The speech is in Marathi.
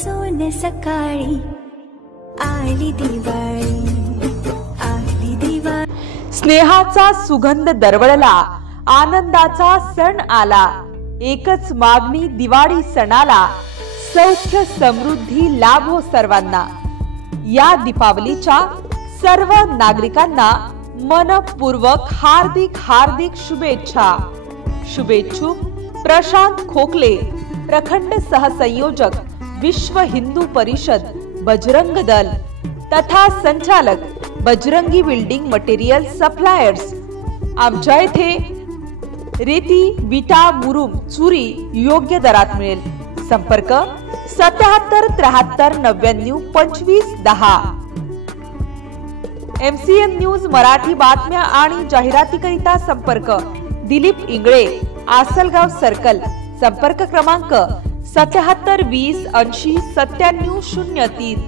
बसून सकाळी आली दिवाळी, आली दिवाळी। स्नेहाचा सुगंध दरवळला, आनंदाचा सण आला, एकच मागणी दिवाळी सणाला, सौख्य समृद्धी लाभो सर्वांना। या दीपावलीच्या सर्व नागरिकांना मनपूर्वक हार्दिक हार्दिक शुभेच्छा। शुभेच्छुक प्रशांत खोकले, प्रखंड सहसंयोजक, विश्व हिंदू परिषद बजरंग दल तथा संचालक बजरंगी बिल्डिंग मटेरियल सप्लायर्स। आमच्या इथे रेती, विटा, मुरुम, चुरी योग्य दरात मिळेल। संपर्क 77 73 99 25 10। MCN न्यूज मराठी बातम्या आणि जाहिरातीकरिता संपर्क दिलीप इंगळे, आसलगाव सर्कल। संपर्क क्रमांक 77 20 80 97 03।